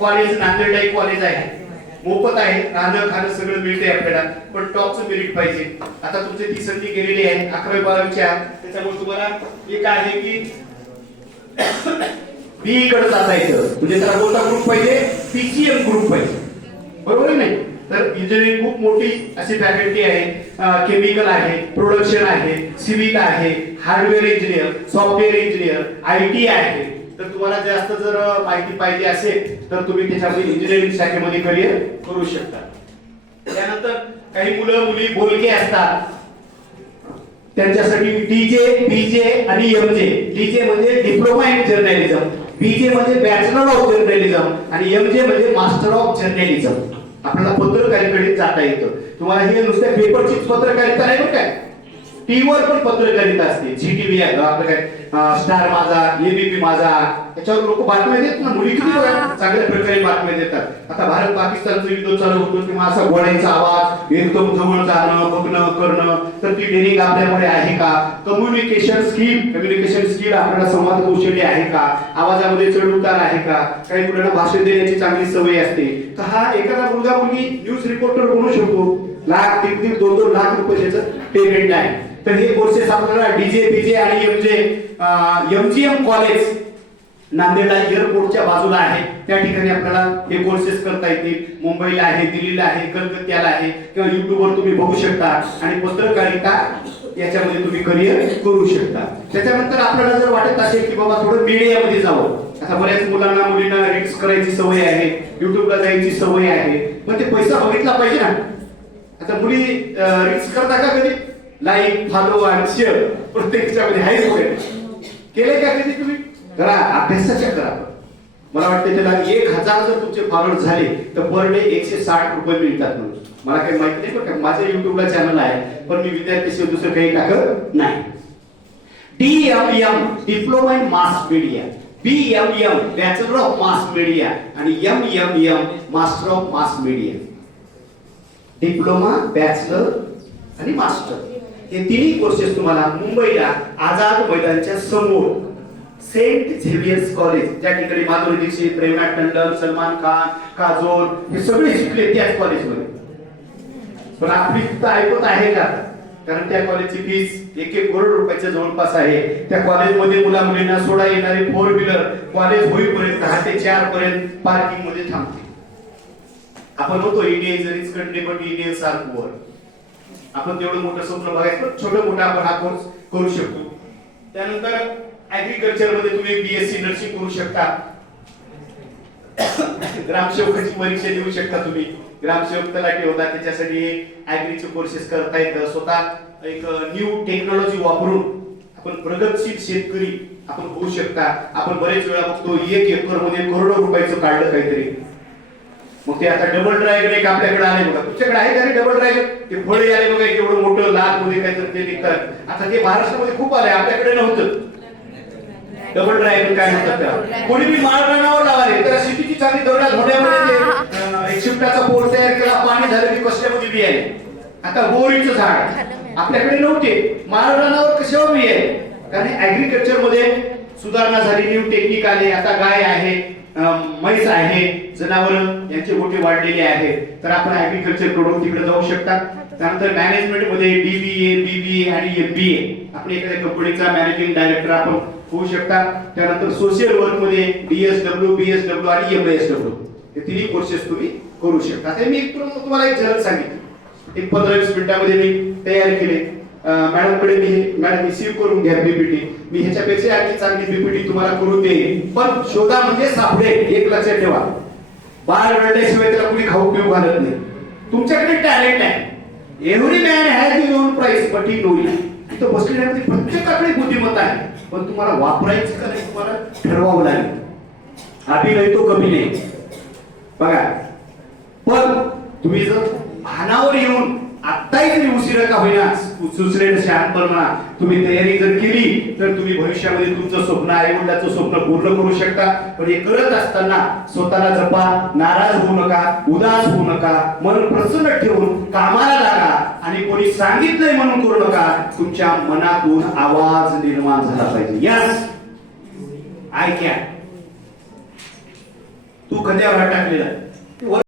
College नांदेडला एक college आहे, मोफत आहे, राहणं खाणं सगळं मिळते आपल्याला, पण टॉपचं मेरिट पाहिजे. आता तुमची ती संधी गेलेली आहे 11वी 12वीच्या, त्याच्यामुळे तुम्हाला एक आहे की बीई कडे जाता येतं, म्हणजे त्याला कोणता ग्रुप पाहिजे, पीसीएम ग्रुप पाहिजे, बरोबर नाही? तर इंजिनिअरिंग खूप मोठी अशी फॅकल्टी आहे, केमिकल आहे, प्रोडक्शन आहे, सिव्हिल आहे, hardware engineer, software engineer, IT आहे. तर तुम्हाला जास्त जर माहिती पाहिजे असेल तर तुम्ही त्याच्यामध्ये इंजिनिअरिंग शाखेमध्ये करिअर करू शकता. त्यानंतर काही मुलं मुली बोलके असतात, त्यांच्यासाठी डीजे, बीजे आणि एमजे. डीजे म्हणजे डिप्लोमा इन जर्नलिझम, बीजे म्हणजे बॅचलर ऑफ जर्नलिझम आणि एमजे म्हणजे मास्टर ऑफ जर्नलिझम. आपल्याला पत्रकारितेकडे जाता येतं. तुम्हाला हे नुसत्या पेपरचीच पत्रकारिता नाही बरं काय, टीव्हीवर पण पत्रकारिता असते. झी टीव्ही आहे आपलं, काय स्टार माझा, एबीपी माझा, त्याच्यावर लोक बातम्या देतात ना, मुली किती चांगल्या प्रकारे बातम्या देतात. आता भारत पाकिस्तानचं युद्ध चालू होतं तेव्हा असा गोळ्यांचा आवाज, एकदम जवळ जाणं, बघणं, करणं, तर ती डेअरिंग आपल्याकडे आहे का? कम्युनिकेशन स्किल आपल्याला संवाद कौशल्य आहे का? आवाजामध्ये चढ उतार आहे का? काही मुलांना भाषण देण्याची चांगली सवय असते. तर हा एखादा मुलगा मुलगी न्यूज रिपोर्टर बनू शकतो. लाख, 3-3, 2-2 लाख रुपये त्याचं पेमेंट आहे. तर हे कोर्सेस आपल्याला डीजे, बीजे आणि एमजे, एमजीएम कॉलेज नांदेडला एअरपोर्टच्या बाजूला आहे, त्या ठिकाणी आपल्याला हे कोर्सेस करता येतील. मुंबईला आहे, दिल्लीला आहे, कलकत्त्याला आहे, किंवा युट्यूबवर तुम्ही बघू शकता. आणि पत्रकारिता याच्यामध्ये तुम्ही करिअर करू शकता. त्याच्यानंतर आपल्याला जर वाटत असेल की बाबा थोडं मीडियामध्ये जावं, आता बऱ्याच मुलांना मुलींना रील्स करायची सवय आहे, युट्यूबला जायची सवय आहे, पण ते पैसा बघितला पाहिजे ना. आता मुली रील्स करता का कधी? लाईक, फॉलो आणि शेअर प्रत्येकाच्यामध्ये आहे वगैरे केले का कधी? तुम्ही करा, अभ्यासाच्या करा. मला वाटतं त्याला 1000 जर तुमचे फॉलोअर झाले तर पर डे 160 रुपये मिळतात म्हणून. मला काही माहिती नाही बरं, माझं युट्यूबला चॅनल आहे, पण मी विद्यार्थी दुसरं काही टाकत नाही. DMM diploma in mass media, BMM bachelor of mass media आणि MMM master of mass media. Diploma, bachelor आणि मास्टर हे तिन्ही कोर्सेस तुम्हाला मुंबईला आझाद मैदानच्या समोर सेंट झेवियर्स कॉलेज, ज्या ठिकाणी माधुरी दीक्षित, प्रेरणा टंडन, सलमान खान, काजोल हे सगळे शिकले त्याच कॉलेजमध्ये. पण आपली तिथं ऐकत आहे का? कारण त्या कॉलेजची फीस 1-1 करोड रुपयाच्या जवळपास आहे. त्या कॉलेजमध्ये मुला मुलींना सोडा येणारी 4 व्हीलर कॉलेज होईपर्यंत 10 ते 4 पर्यंत पार्किंग मध्ये थांबते. आपण होतो India is rich country but Indians are poor. आपण तेवढं मोठं स्वप्न बघायचं, छोटं मोठं आपण हा कोर्स करू शकतो. त्यानंतर ऍग्रीकल्चर मध्ये तुम्ही BSc नर्सिंग करू शकता. ग्रामसेवकाची परीक्षा देऊ शकता तुम्ही. ग्रामसेवक तलाठी होता, त्याच्यासाठी ऍग्रीचे कोर्सेस करता येतं. स्वतः एक न्यू टेक्नॉलॉजी वापरून आपण प्रगतशील शेतकरी आपण होऊ शकता. आपण बरेच वेळा बघतो 1 एकर मध्ये करोडो रुपयाचं काढलं काहीतरी. मग ते आता डबल ड्रॅगन एक आपल्याकडे आले बघा. तुमच्याकडे आहे का रे डबल ड्रॅगन? ते फळे आले बघा, एवढं मोठं लाल मध्ये काहीतरी ते निघतात. आता ते महाराष्ट्रामध्ये खूप आले, आपल्याकडे नव्हतं. डबल ड्रॅगन काय म्हणतात त्याला? कोणी बी माळरानावर लावले तर शेतीची चांगली दौऱ्यात होण्यामध्ये एक शिफ्टाचा पोट तयार केला, पाणी झालं की कसल्यामध्ये बी आहे. आता बोरीचं झाड आपल्याकडे नव्हते, माळरानावर कशावर बी आहे. कारण ऍग्रीकल्चर मध्ये सुधारणा झाली, न्यू टेक्निक आले. आता गाय आहे, म्हैस आहे, जनावर यांचे गोटे वाढलेले आहेत. तर आपण ऍग्रीकल्चर कडून तिकडे जाऊ शकता. त्यानंतर मॅनेजमेंट मध्ये DBA, BBA आणि MBA आपण एखाद्या कंपनीचा मॅनेजिंग डायरेक्टर आपण होऊ शकता. त्यानंतर सोशल वर्क मध्ये DSW, BSW आणि MSW हे तिन्ही कोर्सेस तुम्ही करू शकता. ते मी तुम्हाला एक झलक सांगितली, एक 15-20 मिनिटांमध्ये मी तयार केले. मॅडम कडे मॅडम रिसीव्ह करून घ्या PPT. मी ह्याच्यापेक्षा आणखी चांगली PPT तुम्हाला करून देईन, पण शोधा म्हणजे सापडेल. एक लक्षात ठेवा, बाळ रडल्याशिवाय त्याला कुणी खाऊ पिऊ घालत नाही. तुमच्याकडे टॅलेंट आहे. Every man has his own price but he knows. इथं बसलेल्यामध्ये प्रत्येकाकडे बुद्धिमत्ता आहे, पण तुम्हाला वापरायची का नाही तुम्हाला ठरवावं लागेल. आधी नाही तो कमी नाही बघा. पण तुम्ही जर भानावर येऊन आत्ताही जरी उशिरा का होईना सुचलेलं शहाणपणा तुम्ही तयारी जर केली तर तुम्ही भविष्यामध्ये तुमचं स्वप्न, आईवडिलाचं स्वप्न पूर्ण करू शकता. पण हे करत असताना स्वतःला जपा, नाराज होऊ नका, उदास होऊ नका, मन प्रसन्न ठेवून कामाला लागा. आणि कोणी सांगितलंय म्हणून करू नका, तुमच्या मनातून आवाज निर्माण झाला पाहिजे. Yes I can. तू खांद्यावर हात टाकलेला